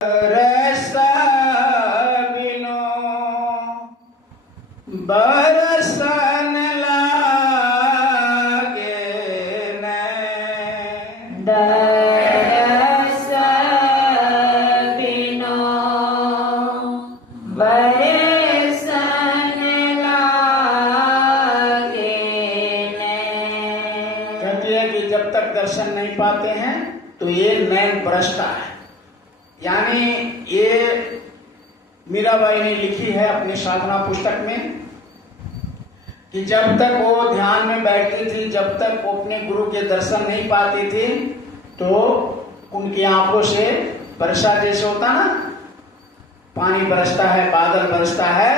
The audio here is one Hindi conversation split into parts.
रसा बिनो बरसन लागे न दरस बिनो बरसन लागे न। कहती है कि जब तक दर्शन नहीं पाते हैं तो ये नैन बरसता है। यानी ये मीराबाई ने लिखी है अपनी साधना पुस्तक में कि जब तक वो ध्यान में बैठती थी, जब तक वो अपने गुरु के दर्शन नहीं पाती थी, तो उनकी आंखों से वर्षा जैसे होता ना, पानी बरसता है, बादल बरसता है,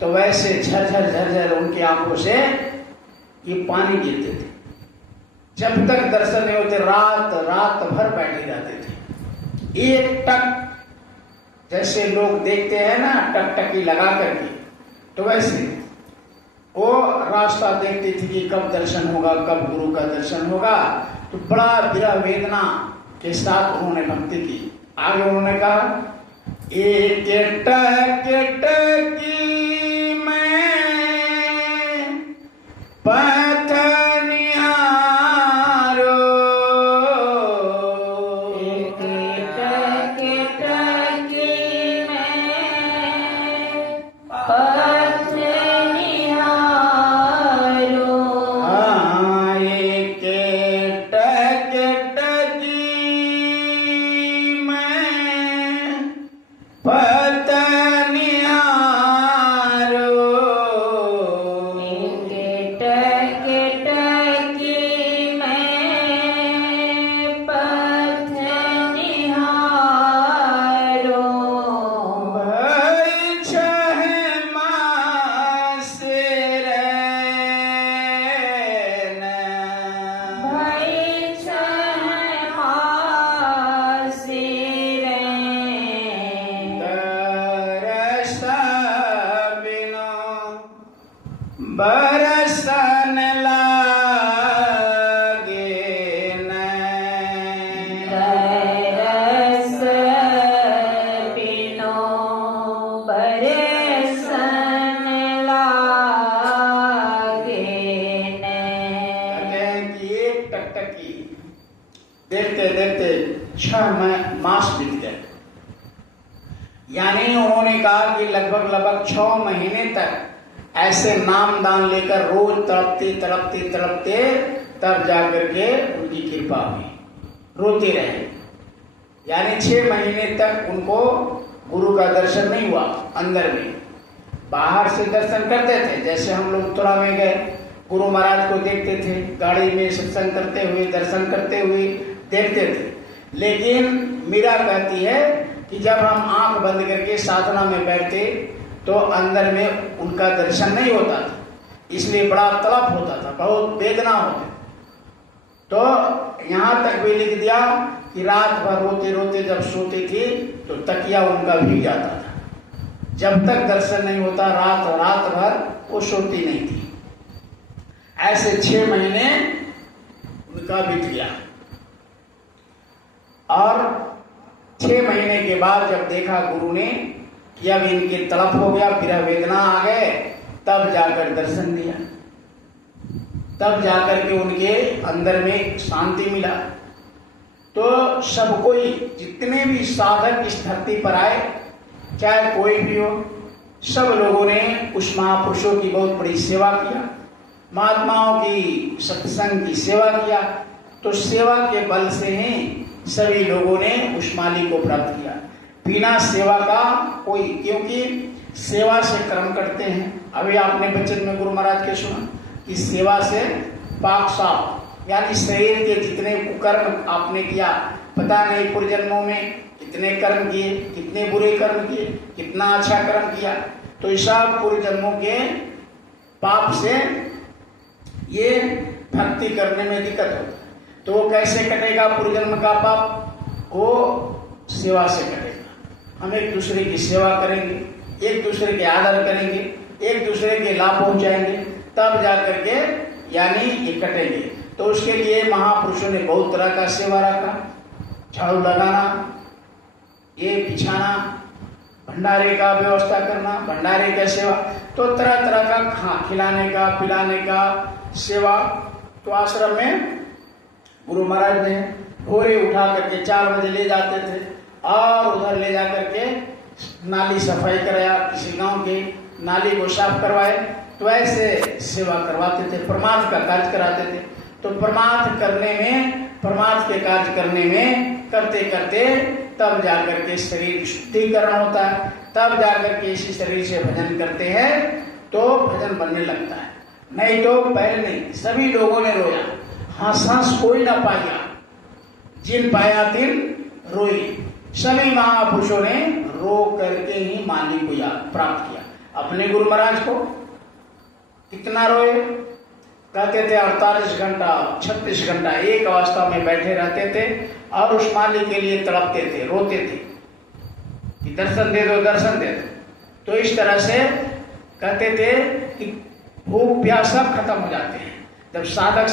तो वैसे झरझर झरझर उनकी आंखों से ये पानी गिरते थे। जब तक दर्शन नहीं होते रात रात भर बैठे रहते थे। एक टक, जैसे लोग देखते हैं ना टकटकी लगा करके, तो वैसे वो रास्ता देखती थी कि कब दर्शन होगा, कब गुरु का दर्शन होगा। तो बड़ा विरह वेदना के साथ उन्होंने भक्ति की। आगे उन्होंने कहा, एक टकी मैं पथ बरसन लागे न। दरस बिनो बरसन लागे न। कहते हैं कि एक टकटकी देखते देखते 6 मास बीत गए। यानी उन्होंने कहा कि लगभग 6 महीने तक ऐसे नाम दान लेकर रोज तड़पते तब जाकर के उनकी कृपा हुई। रोते रहे, यानी 6 महीने तक उनको गुरु का दर्शन नहीं हुआ। अंदर में बाहर से दर्शन करते थे, जैसे हम लोग उत्तरा में गए गुरु महाराज को देखते थे, गाड़ी में सत्संग करते हुए, दर्शन करते हुए देखते थे। लेकिन मीरा कहती है कि जब हम आंख बंद करके साधना में बैठते तो अंदर में उनका दर्शन नहीं होता था, इसलिए बड़ा तड़प होता था, बहुत वेदना होती। तो यहां तक भी लिख दिया कि रात भर रोते रोते जब सोती थी तो तकिया उनका भीग जाता था। जब तक दर्शन नहीं होता रात भर वो सोती नहीं थी। ऐसे 6 महीने उनका बीत गया। और 6 महीने के बाद जब देखा गुरु ने कि अब इनकी तड़प हो गया, विरह वेदना आ गए, तब जाकर दर्शन दिया, तब जाकर के उनके अंदर में शांति मिला। तो सब कोई, जितने भी साधक इस धरती पर आए, चाहे कोई भी हो, सब लोगों ने उस महापुरुषों की बहुत बड़ी सेवा किया, महात्माओं की सत्संग की सेवा किया। तो सेवा के बल से ही सभी लोगों ने उस मालिक को प्राप्त किया। बिना सेवा का कोई, क्योंकि सेवा से कर्म करते हैं। अभी आपने वचन में गुरु महाराज के सुना कि सेवा से पाक साफ, यानी शरीर के जितने कुकर्म आपने किया, पता नहीं पूर्व जन्मों में कितने कर्म किए, कितने बुरे कर्म किए, कितना अच्छा कर्म किया, तो सब पूर्व जन्मों के पाप से ये भक्ति करने में दिक्कत होता है। तो वो कैसे कटेगा पूर्व जन्म का पाप? वो सेवा से कटेगा। हम एक दूसरे की सेवा करेंगे, एक दूसरे के आदर करेंगे, एक दूसरे के लाभ पहुंचाएंगे, तब जाकर के यानी ये कटेंगे। तो उसके लिए महापुरुषों ने बहुत तरह का सेवा रखा। झाड़ू लगाना, ये बिछाना, भंडारे का व्यवस्था करना, भंडारे का सेवा, तो तरह तरह का खिलाने का पिलाने का सेवा। तो आश्रम में गुरु महाराज ने भोरे उठा करके 4 बजे ले जाते थे और उधर ले जा करके नाली सफाई कराया, किसी गांव के नाली को साफ करवाए, तो ऐसे सेवा करवाते थे, परमार्थ का कार्य कराते थे। तो परमार्थ करने में, परमार्थ के कार्य करने में करते करते तब जाकर के शरीर शुद्धिकरण होता है, तब जाकर के इसी शरीर से भजन करते हैं तो भजन बनने लगता है। नहीं तो पहले नहीं। सभी लोगों ने रोया, हंस कोई ना पाया, जिन पाया तिन रोई। सभी महापुरुषों ने रो करके ही माली को याद प्राप्त किया। अपने गुरु महाराज को कितना रोए, कहते थे 48 घंटा 36 घंटा एक अवस्था में बैठे रहते थे और उस माली के लिए तड़पते थे, रोते थे कि दर्शन दे दो, दर्शन दे दो। तो इस तरह से कहते थे कि भूख प्यास सब खत्म हो जाते हैं जब साधक